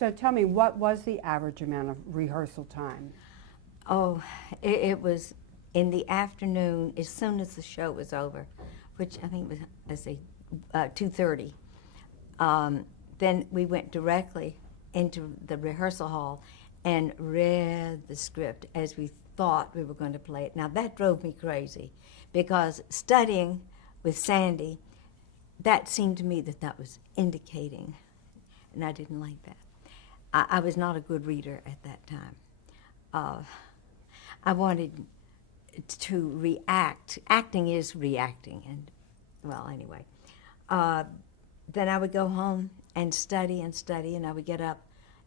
So tell me, what was the average amount of rehearsal time? Oh, it was in the afternoon as soon as the show was over, which I think was, let's see, 2:30. Then we went directly into the rehearsal hall and read the script as we thought we were going to play it. Now that drove me crazy because studying with Sandy, that seemed to me that was indicating, and I didn't like that. I was not a good reader at that time. I wanted to react. Acting is reacting, and well, anyway. Then I would go home and study, and I would get up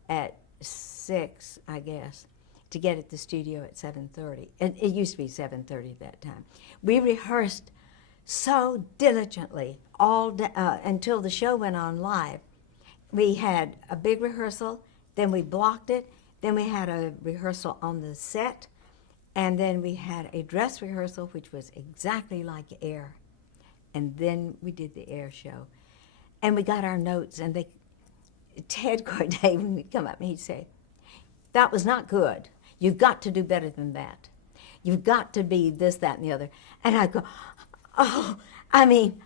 at 6, I guess, to get at the studio at 7:30. It used to be 7:30 at that time. We rehearsed so diligently all day, until the show went on live. We had a big rehearsal, then we blocked it, then we had a rehearsal on the set, and then we had a dress rehearsal, which was exactly like air. And then we did the air show. And we got our notes, and Ted Corday, when he'd come up and he'd say, "That was not good. You've got to do better than that. You've got to be this, that, and the other." And I'd go, oh, I mean,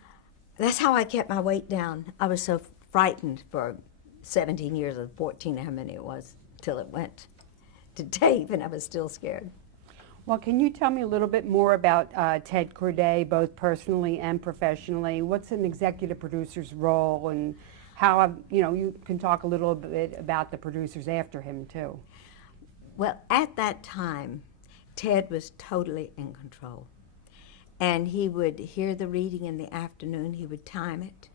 that's how I kept my weight down. I was so frightened for 17 years or 14, how many it was, till it went to tape, and I was still scared. Well, can you tell me a little bit more about Ted Corday, both personally and professionally? What's an executive producer's role, and how, you can talk a little bit about the producers after him, too. Well, at that time, Ted was totally in control. And he would hear the reading in the afternoon, he would time it,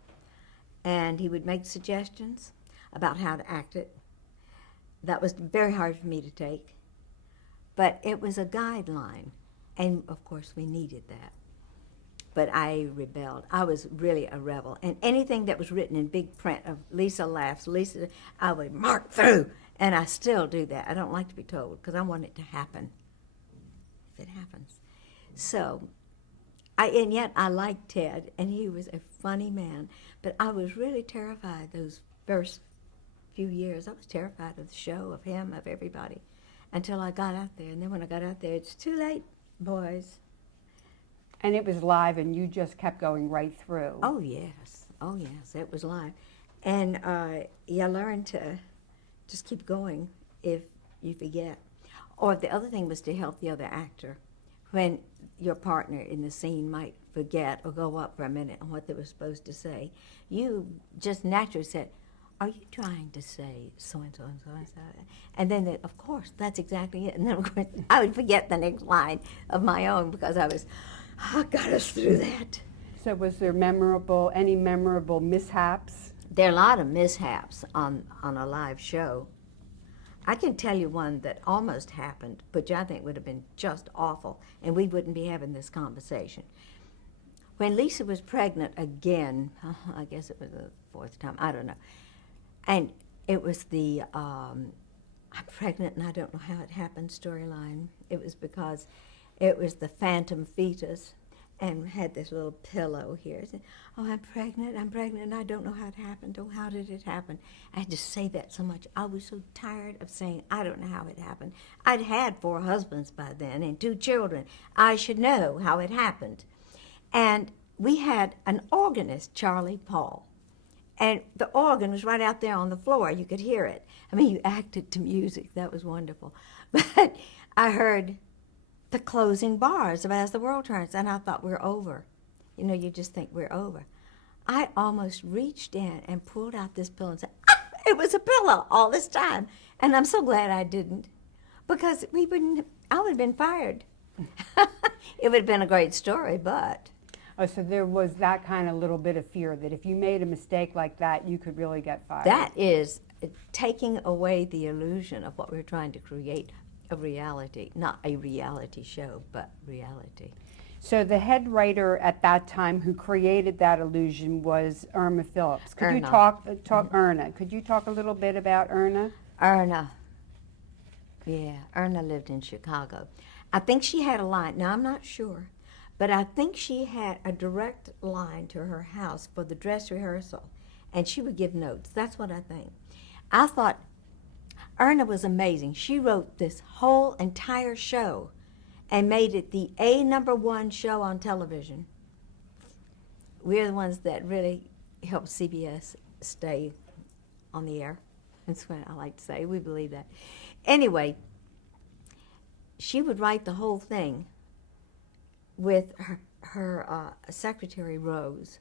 and he would make suggestions about how to act it. That was very hard for me to take. But it was a guideline, and of course we needed that. But I rebelled. I was really a rebel. And anything that was written in big print of Lisa laughs, Lisa, I would mark through. And I still do that. I don't like to be told because I want it to happen if it happens. So, and yet I liked Ted, and he was a funny man. But I was really terrified those first few years. I was terrified of the show, of him, of everybody, until I got out there. And then when I got out there, it's too late, boys. And it was live, and you just kept going right through. Oh, yes, it was live. And you learn to just keep going if you forget. Or the other thing was to help the other actor. When your partner in the scene might forget or go up for a minute on what they were supposed to say, you just naturally said, "Are you trying to say so-and-so and so-and-so?" And then, of course, that's exactly it. And then, of course, I would forget the next line of my own because I got us through that. So was there any memorable mishaps? There are a lot of mishaps on a live show. I can tell you one that almost happened, which I think would have been just awful, and we wouldn't be having this conversation. When Lisa was pregnant again, I guess it was the 4th time, I don't know, and it was the I'm pregnant and I don't know how it happened storyline. It was because it was the phantom fetus and had this little pillow here. I said, "Oh, I'm pregnant, and I don't know how it happened. Oh, how did it happen?" I had to say that so much. I was so tired of saying, "I don't know how it happened." I'd had 4 husbands by then and 2 children. I should know how it happened. And we had an organist, Charlie Paul. And the organ was right out there on the floor. You could hear it. I mean, you acted to music. That was wonderful. But I heard the closing bars of As the World Turns, and I thought, we're over. You just think we're over. I almost reached in and pulled out this pillow and said, it was a pillow all this time. And I'm so glad I didn't, because I would have been fired. It would have been a great story, but. Oh, so there was that kind of little bit of fear that if you made a mistake like that, you could really get fired. That is taking away the illusion of what we're trying to create, a reality, not a reality show, but reality. So the head writer at that time who created that illusion was Irma Phillips. Could Erna. you talk Erna? Could you talk a little bit about Erna? Erna. Yeah, Erna lived in Chicago. I think she had a line. Now, I'm not sure, but I think she had a direct line to her house for the dress rehearsal, and she would give notes. That's what I think. I thought Erna was amazing. She wrote this whole entire show and made it the #1 show on television. We're the ones that really helped CBS stay on the air. That's what I like to say. We believe that. Anyway, she would write the whole thing with her secretary, Rose.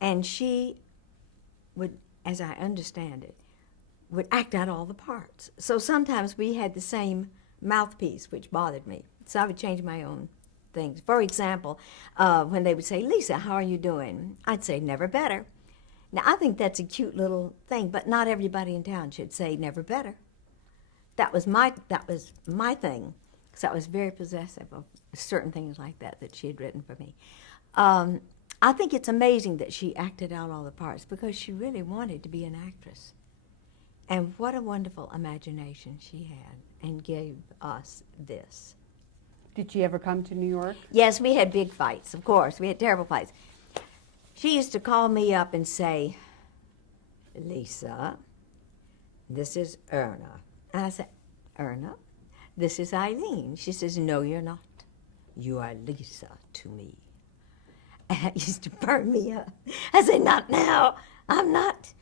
And she would, as I understand it, would act out all the parts. So sometimes we had the same mouthpiece, which bothered me. So I would change my own things. For example, when they would say, Lisa, how are you doing? I'd say, never better. Now, I think that's a cute little thing, but not everybody in town should say never better. That was my thing, because I was very possessive of certain things like that she had written for me. I think it's amazing that she acted out all the parts, because she really wanted to be an actress. And what a wonderful imagination she had, and gave us this. Did she ever come to New York? Yes, we had big fights, of course. We had terrible fights. She used to call me up and say, Lisa, this is Erna. And I said, Erna, this is Eileen. She says, no, you're not. You are Lisa to me. And it used to burn me up. I said, not now. I'm not.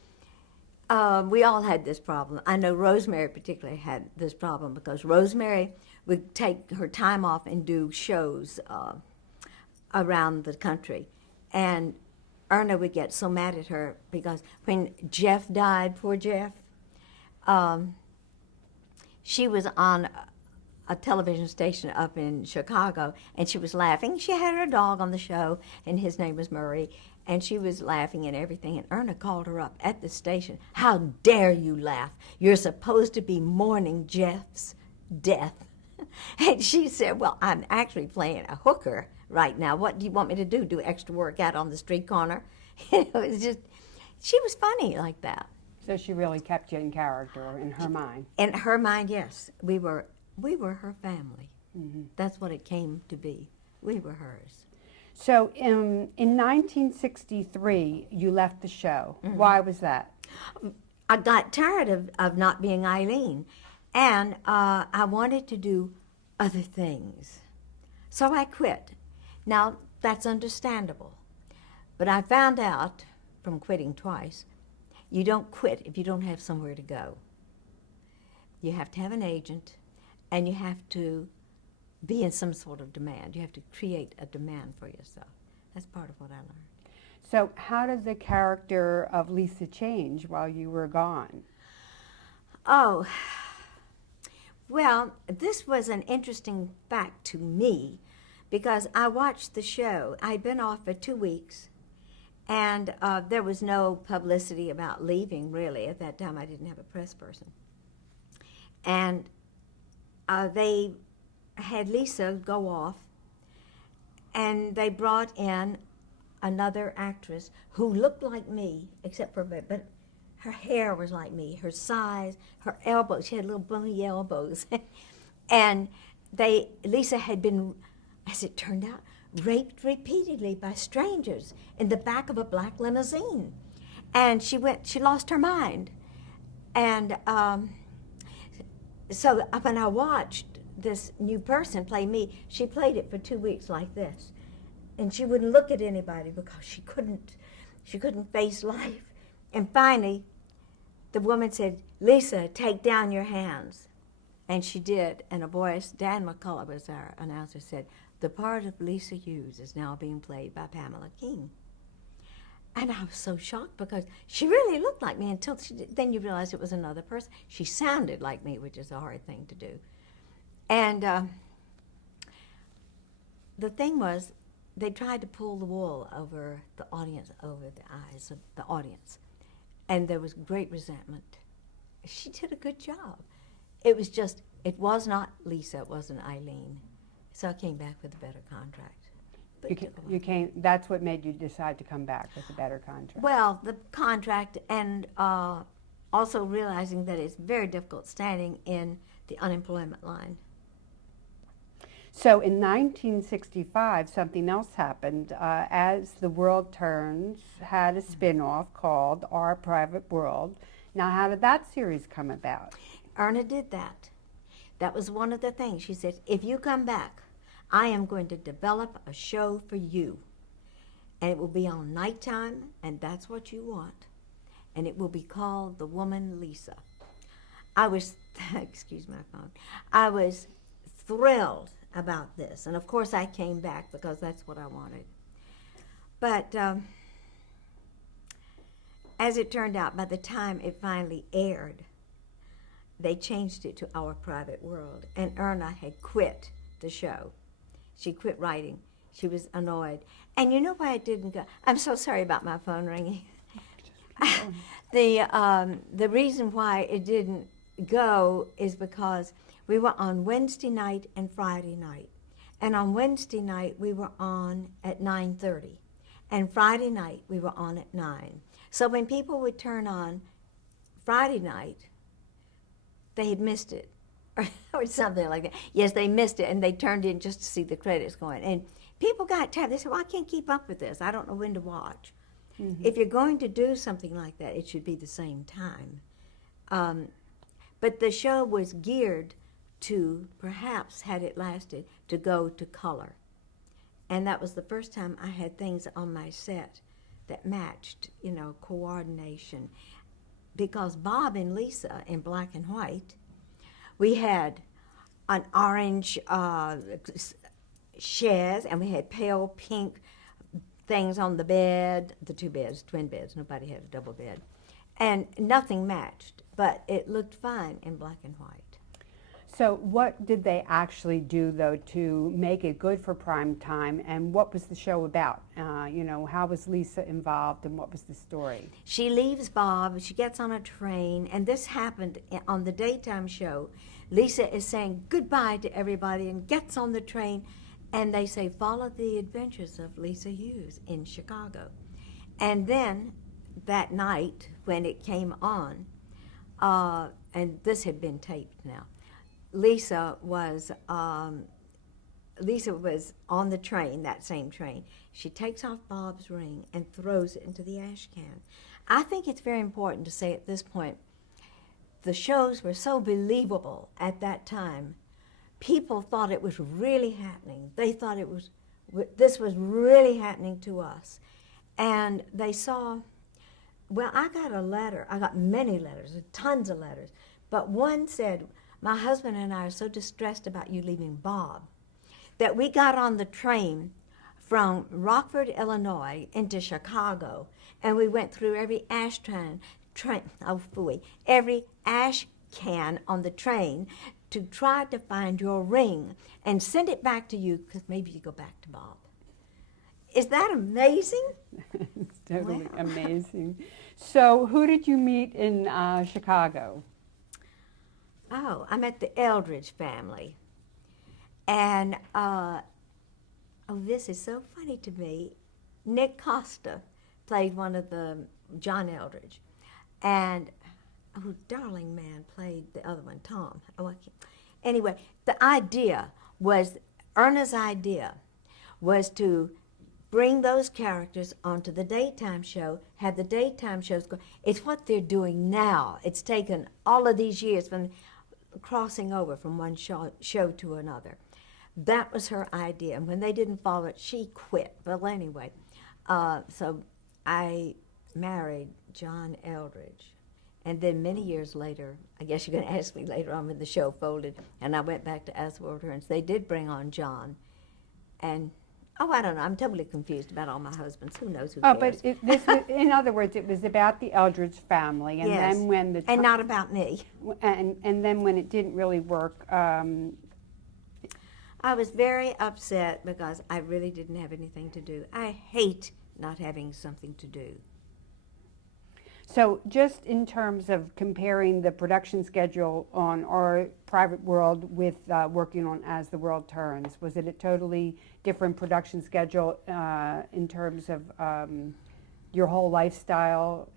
We all had this problem. I know Rosemary particularly had this problem, because Rosemary would take her time off and do shows around the country. And Erna would get so mad at her, because when Jeff died, poor Jeff, she was on a television station up in Chicago, and she was laughing. She had her dog on the show, and his name was Murray, and she was laughing and everything, and Erna called her up at the station. How dare you laugh? You're supposed to be mourning Jeff's death. And she said, well, I'm actually playing a hooker right now. What do you want me to do? Do extra work out on the street corner? It was just, she was funny like that. So she really kept you in character in her mind. In her mind, yes. We were her family. Mm-hmm. That's what it came to be. We were hers. So in 1963, you left the show. Mm-hmm. Why was that? I got tired of not being Eileen, and I wanted to do other things. So I quit. Now, that's understandable. But I found out from quitting twice, you don't quit if you don't have somewhere to go. You have to have an agent, and you have to be in some sort of demand. You have to create a demand for yourself. That's part of what I learned. So how did the character of Lisa change while you were gone? Oh, well, this was an interesting fact to me, because I watched the show. I'd been off for 2 weeks, and there was no publicity about leaving, really. At that time, I didn't have a press person. And they had Lisa go off, and they brought in another actress who looked like me, except for a bit, but her hair was like me, her size, her elbows. She had little bony elbows. And Lisa had been, as it turned out, raped repeatedly by strangers in the back of a black limousine. And she lost her mind. And so when I watched this new person play me, she played it for 2 weeks like this. And she wouldn't look at anybody because she couldn't face life. And finally, the woman said, Lisa, take down your hands. And she did. And a voice, Dan McCullough was our announcer, said, the part of Lisa Hughes is now being played by Pamela King. And I was so shocked, because she really looked like me until then you realize it was another person. She sounded like me, which is a hard thing to do. And the thing was, they tried to pull the wool over the audience, over the eyes of the audience. And there was great resentment. She did a good job. It was not Lisa, it wasn't Eileen. So I came back with a better contract. That's what made you decide to come back with a better contract? Well, the contract, and also realizing that it's very difficult standing in the unemployment line. So in 1965, something else happened. As the World Turns had a spin-off called Our Private World. Now, how did that series come about? Erna did that. That was one of the things. She said, if you come back, I am going to develop a show for you. And it will be on nighttime, and that's what you want. And it will be called The Woman Lisa. I was, excuse my phone, I was thrilled about this. And of course I came back because that's what I wanted. But as it turned out, by the time it finally aired, they changed it to Our Private World. And Erna had quit the show. She quit writing. She was annoyed. And you know why it didn't go? I'm so sorry about my phone ringing. The reason why it didn't go is because we were on Wednesday night and Friday night. And on Wednesday night, we were on at 9:30. And Friday night, we were on at 9. So when people would turn on Friday night, they had missed it, or something like that. Yes, they missed it, and they turned in just to see the credits going. And people got tired. They said, well, I can't keep up with this. I don't know when to watch. Mm-hmm. If you're going to do something like that, it should be the same time. But the show was geared to, perhaps, had it lasted, to go to color. And that was the first time I had things on my set that matched, you know, coordination. Because Bob and Lisa in black and white, we had an orange chaise, and we had pale pink things on the bed, the two beds, twin beds, nobody had a double bed. And nothing matched, but it looked fine in black and white. So what did they actually do, though, to make it good for prime time, and what was the show about? You know, how was Lisa involved, and what was the story? She leaves Bob, she gets on a train, and this happened on the daytime show. Lisa is saying goodbye to everybody and gets on the train, and they say, follow the adventures of Lisa Hughes in Chicago. And then that night, when it came on, and this had been taped now, Lisa was on the train, that same train. She takes off Bob's ring and throws it into the ash can. I think it's very important to say at this point, the shows were so believable at that time. People thought it was really happening. They thought this was really happening to us. And they saw, well, I got a letter. I got many letters, tons of letters. But one said, my husband and I are so distressed about you leaving Bob that we got on the train from Rockford, Illinois into Chicago, and we went through every ash can on the train to try to find your ring and send it back to you because maybe you go back to Bob. Is that amazing? It's totally amazing. So who did you meet in Chicago? Oh, I met the Eldridge family. And, this is so funny to me. Nick Costa played one of the John Eldridge. And, darling man played the other one, Tom. Anyway, the idea was, Erna's idea was to bring those characters onto the daytime show, have the daytime shows go. It's what they're doing now. It's taken all of these years from crossing over from one show to another. That was her idea, and when they didn't follow it, she quit. Well, anyway, so I married John Eldridge, and then many years later, I guess you're going to ask me later on when the show folded, and I went back to As the World Turns. They did bring on John, and I don't know. I'm totally confused about all my husbands. Who knows? Who cares? But this was, in other words, it was about the Eldridge family, and yes. then when the and not about me. And then when it didn't really work, I was very upset because I really didn't have anything to do. I hate not having something to do. So just in terms of comparing the production schedule on Our Private World with working on As the World Turns, was it a totally different production schedule in terms of your whole lifestyle?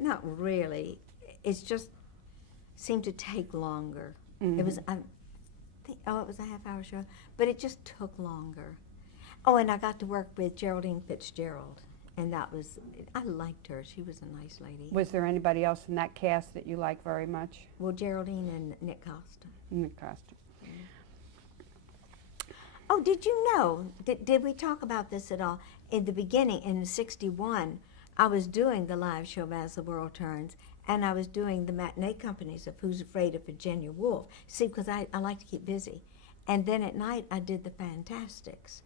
Not really. It's just seemed to take longer. Mm-hmm. It was, it was a half-hour show, but it just took longer. Oh, and I got to work with Geraldine Fitzgerald. And that was, I liked her. She was a nice lady. Was there anybody else in that cast that you liked very much? Well, Geraldine and Nick Costa. Nick Costa. Oh, did you know, did we talk about this at all? In the beginning, in '61, I was doing the live show of As the World Turns, and I was doing the matinee companies of Who's Afraid of Virginia Woolf. See, because I like to keep busy. And then at night, I did the Fantastics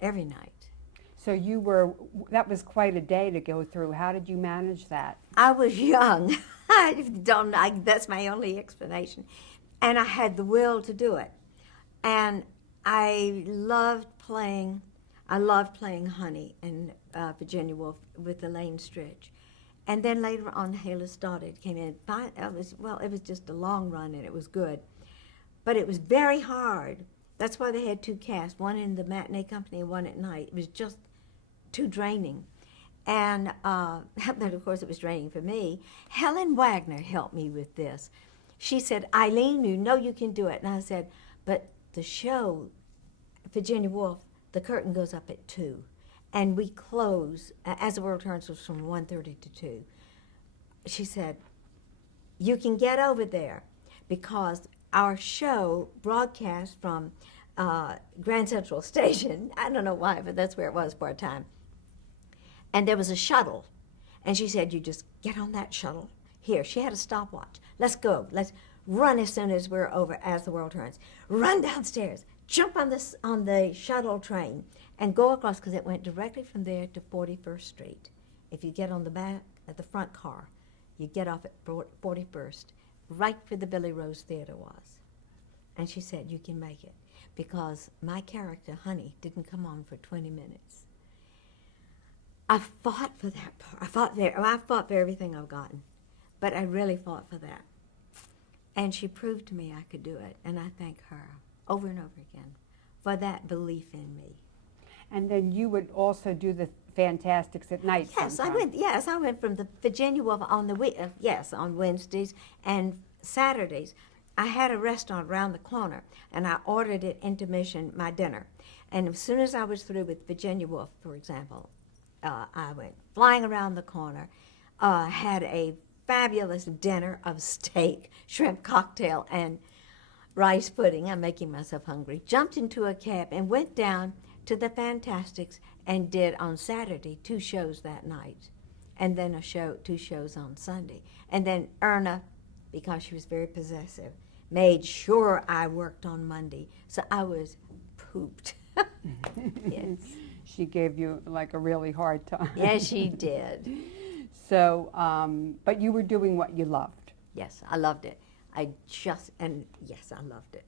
every night. So that was quite a day to go through. How did you manage that? I was young. That's my only explanation. And I had the will to do it. And I loved playing Honey in Virginia Woolf with Elaine Stritch. And then later on, Hala Stoddard came in. It was just a long run, and it was good. But it was very hard. That's why they had two casts, one in the matinee company and one at night. It was just too draining. And but of course, it was draining for me. Helen Wagner helped me with this. She said, Eileen, you know you can do it. And I said, but the show, Virginia Woolf, the curtain goes up at 2. And we close, As the World Turns was from 1:30 to 2. She said, you can get over there because our show broadcast from Grand Central Station. I don't know why, but that's where it was for a time. And there was a shuttle. And she said, you just get on that shuttle. Here, she had a stopwatch. Let's go. Let's run as soon as we're over As the World Turns. Run downstairs. Jump on the shuttle train and go across, because it went directly from there to 41st Street. If you get on the back at the front car, you get off at 41st, right where the Billy Rose Theater was. And she said, you can make it, because my character, Honey, didn't come on for 20 minutes. I fought for that part. I fought for everything I've gotten, but I really fought for that. And she proved to me I could do it, and I thank her over and over again for that belief in me. And then you would also do the Fantastics at night. Yes, I went from the Virginia Woolf on Wednesdays and Saturdays. I had a restaurant around the corner, and I ordered at intermission my dinner. And as soon as I was through with Virginia Woolf, for example, I went flying around the corner, had a fabulous dinner of steak, shrimp cocktail, and rice pudding. I'm making myself hungry. Jumped into a cab and went down to the Fantastics and did on Saturday 2 shows that night, and then 2 shows on Sunday. And then Erna, because she was very possessive, made sure I worked on Monday. So I was pooped. Yes. She gave you like a really hard time. Yes, she did. So, but you were doing what you loved. Yes, I loved it. Yes, I loved it.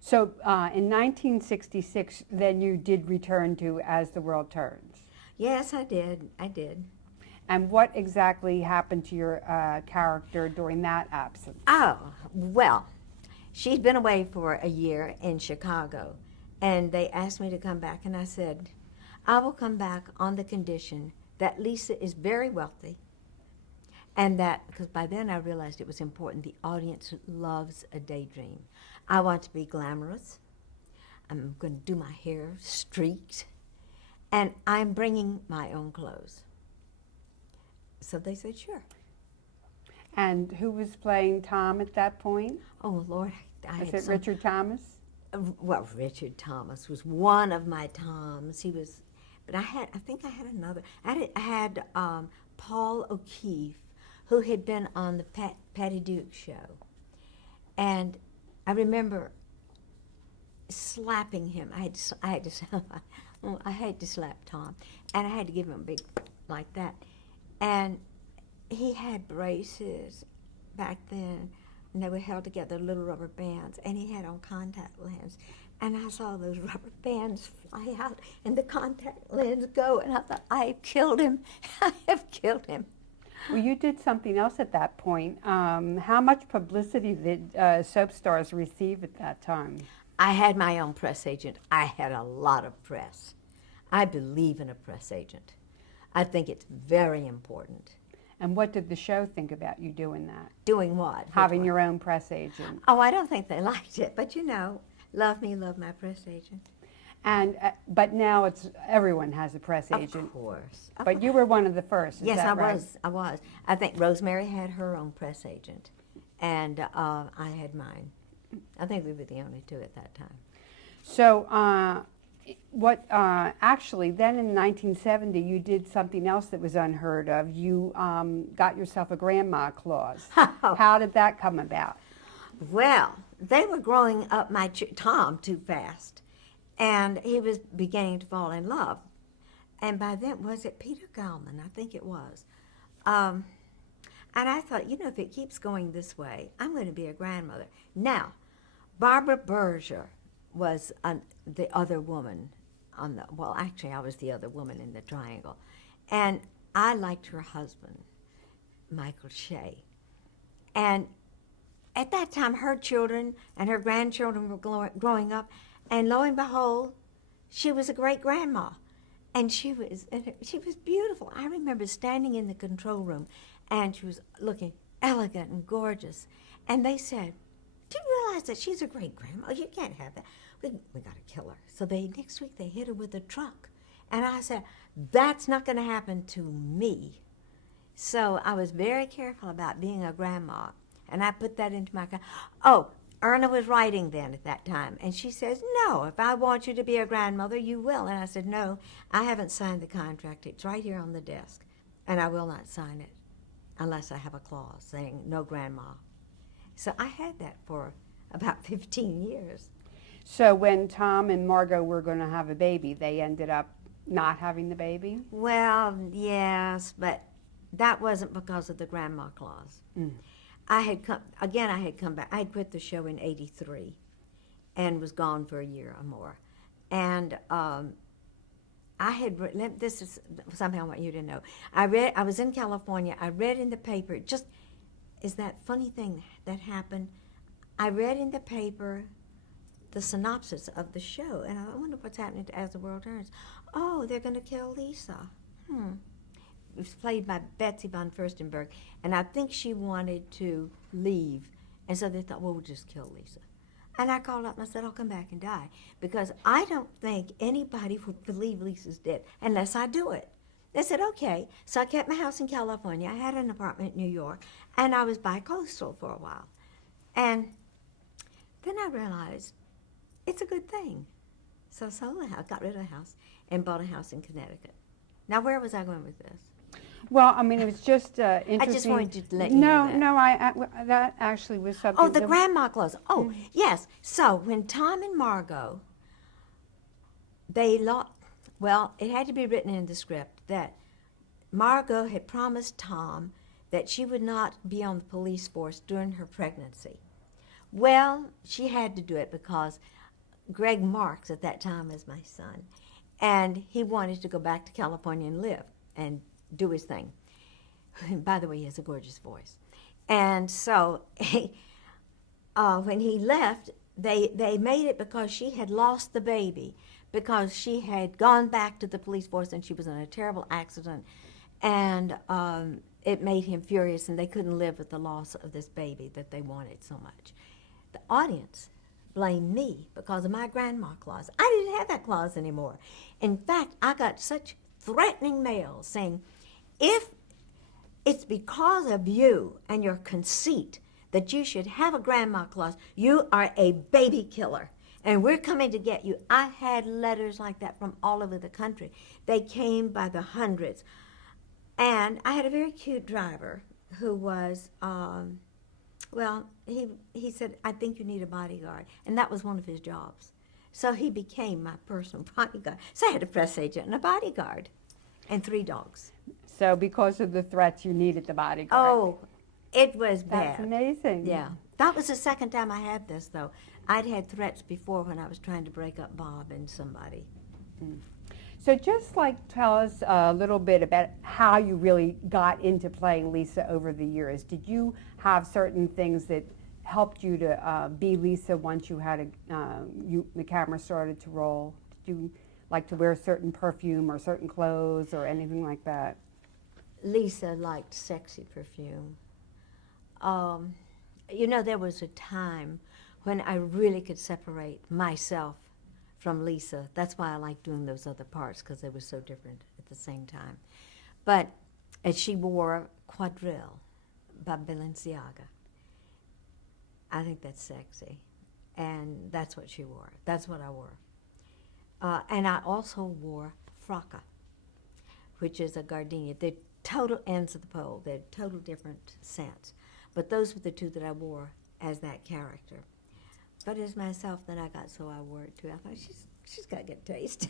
So in 1966, then you did return to As the World Turns. Yes, I did. And what exactly happened to your character during that absence? Oh, well, she'd been away for a year in Chicago, and they asked me to come back, and I said, I will come back on the condition that Lisa is very wealthy, and that, because by then I realized it was important, the audience loves a daydream. I want to be glamorous. I'm going to do my hair streaked, and I'm bringing my own clothes. So they said, sure. And who was playing Tom at that point? Oh, Lord. Is it Richard Thomas? Well, Richard Thomas was one of my Toms. He was, but I think I had another. I had Paul O'Keefe, who had been on the Patty Duke show. And I remember slapping him. I had to slap Tom, and I had to give him a big like that. And he had braces back then, and they were held together, little rubber bands, and he had on contact lens. And I saw those rubber bands fly out and the contact lens go, and I thought, I have killed him. I have killed him. Well, you did something else at that point. How much publicity did soap stars receive at that time? I had my own press agent. I had a lot of press. I believe in a press agent. I think it's very important. And what did the show think about you doing that? Doing what? Having your own press agent. Oh, I don't think they liked it, but you know, love me, love my press agent. And but now it's everyone has a press agent. Of course. But you were one of the first. Is Yes, that I right? was. I was. I think Rosemary had her own press agent, and I had mine. I think we were the only two at that time. So, actually, then in 1970, you did something else that was unheard of. You got yourself a grandma clause. How did that come about? Well, they were growing up Tom too fast, and he was beginning to fall in love. And by then, was it Peter Gallman? I think it was. And I thought, you know, if it keeps going this way, I'm going to be a grandmother. Now, Barbara Berger was the other woman on the, well, actually, I was the other woman in the triangle. And I liked her husband, Michael Shea. And at that time, her children and her grandchildren were growing up, and lo and behold, she was a great grandma, and she was beautiful. I remember standing in the control room, and she was looking elegant and gorgeous, and they said, "Do you realize that she's a great grandma? You can't have that. We got to kill her." So next week they hit her with a truck, and I said, "That's not going to happen to me." So I was very careful about being a grandma. And I put that into my, Erna was writing then at that time. And she says, "No, if I want you to be a grandmother, you will." And I said, "No, I haven't signed the contract. It's right here on the desk. And I will not sign it unless I have a clause saying no grandma." So I had that for about 15 years. So when Tom and Margot were going to have a baby, they ended up not having the baby? Well, yes, but that wasn't because of the grandma clause. Mm. I had come back. I had quit the show in '83 and was gone for a year or more. And this is something I want you to know. I was in California. I read in the paper, just is that funny thing that happened. I read in the paper the synopsis of the show, and I wonder what's happening As the World Turns. Oh, they're going to kill Lisa. It was played by Betsy von Furstenberg, and I think she wanted to leave. And so they thought, well, we'll just kill Lisa. And I called up and I said, "I'll come back and die," because I don't think anybody would believe Lisa's dead unless I do it. They said, okay. So I kept my house in California. I had an apartment in New York, and I was bi-coastal for a while. And then I realized it's a good thing. So I sold the house, got rid of the house, and bought a house in Connecticut. Now, where was I going with this? Well, I mean, it was just interesting. I just wanted to let you know that. No, that actually was something. Oh, the grandma clause. Oh, yes. So when Tom and Margot, it had to be written in the script that Margot had promised Tom that she would not be on the police force during her pregnancy. Well, she had to do it because Greg Marks at that time was my son, and he wanted to go back to California and live and do his thing. By the way, he has a gorgeous voice. And so when he left, they made it because she had lost the baby, because she had gone back to the police force and she was in a terrible accident. And it made him furious, and they couldn't live with the loss of this baby that they wanted so much. The audience blamed me because of my grandma clause. I didn't have that clause anymore. In fact, I got such threatening mail saying, if it's because of you and your conceit that you should have a grandma clause, you are a baby killer, and we're coming to get you. I had letters like that from all over the country. They came by the hundreds. And I had a very cute driver who was, he said, "I think you need a bodyguard." And that was one of his jobs. So he became my personal bodyguard. So I had a press agent and a bodyguard and 3 dogs. So because of the threats, you needed the bodyguard. Oh, it was bad. That's amazing. Yeah. That was the second time I had this, though. I'd had threats before when I was trying to break up Bob and somebody. So just tell us a little bit about how you really got into playing Lisa over the years. Did you have certain things that helped you to be Lisa once you had the camera started to roll? Did you like to wear certain perfume or certain clothes or anything like that? Lisa liked sexy perfume. There was a time when I really could separate myself from Lisa. That's why I like doing those other parts, because they were so different at the same time. But as she wore Quadrille by Balenciaga. I think that's sexy. And that's what she wore. That's what I wore. And I also wore Fracca, which is a gardenia. They're total ends of the pole. They're total different scents. But those were the two that I wore as that character. But as myself, then I got so I wore it too. I thought, she's got good taste.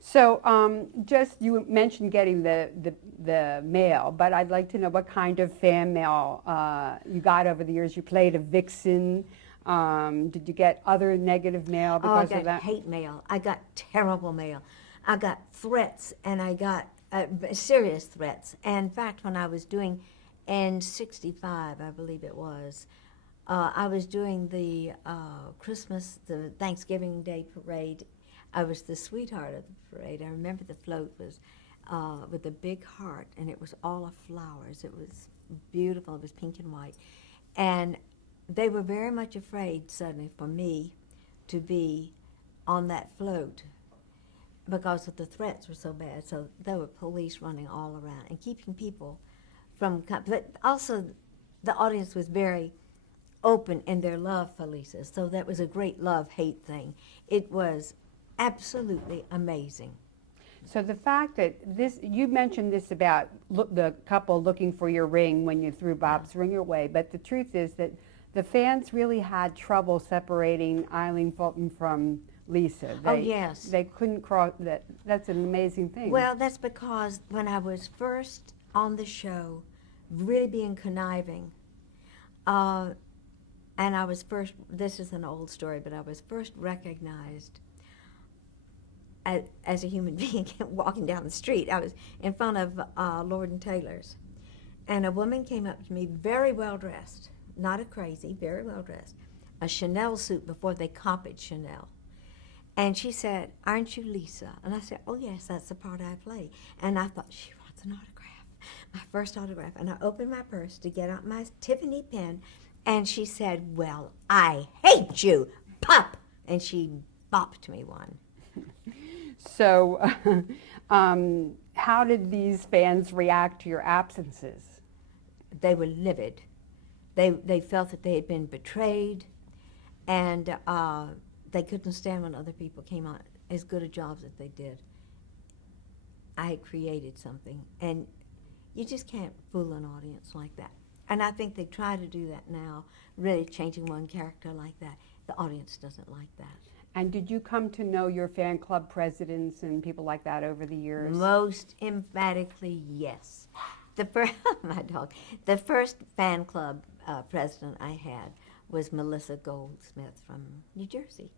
So, just you mentioned getting the mail, but I'd like to know what kind of fan mail you got over the years. You played a vixen. Did you get other negative mail because I of got that? hate mail. I got terrible mail. I got threats, and I got serious threats. And in fact, when I was doing, in '65, I believe it was, I was doing the the Thanksgiving Day parade. I was the sweetheart of the parade. I remember the float was with a big heart, and it was all of flowers. It was beautiful. It was pink and white. And they were very much afraid suddenly for me to be on that float because of the threats were so bad. So there were police running all around and keeping people from, but also the audience was very open in their love for Lisa. So that was a great love-hate thing. It was absolutely amazing. So the fact that you mentioned this about the couple looking for your ring when you threw Bob's ring away, but the truth is that the fans really had trouble separating Eileen Fulton from Lisa. Oh, yes. They couldn't cross that. That's an amazing thing. Well, that's because when I was first on the show, really being conniving, and I was first, this is an old story, but I was first recognized as a human being walking down the street. I was in front of Lord and Taylor's, and a woman came up to me very well dressed, not a crazy, very well dressed, a Chanel suit before they copied Chanel. And she said, "Aren't you Lisa?" And I said, "Oh yes, that's the part I play." And I thought, she wants an autograph, my first autograph. And I opened my purse to get out my Tiffany pen, and she said, "Well, I hate you, pop!" And she bopped me one. So, how did these fans react to your absences? They were livid. They felt that they had been betrayed, and they couldn't stand when other people came on as good a jobs as they did. I had created something, and you just can't fool an audience like that. And I think they try to do that now, really changing one character like that. The audience doesn't like that. And did you come to know your fan club presidents and people like that over the years? Most emphatically, yes. My dog. The first fan club president I had was Melissa Goldsmith from New Jersey.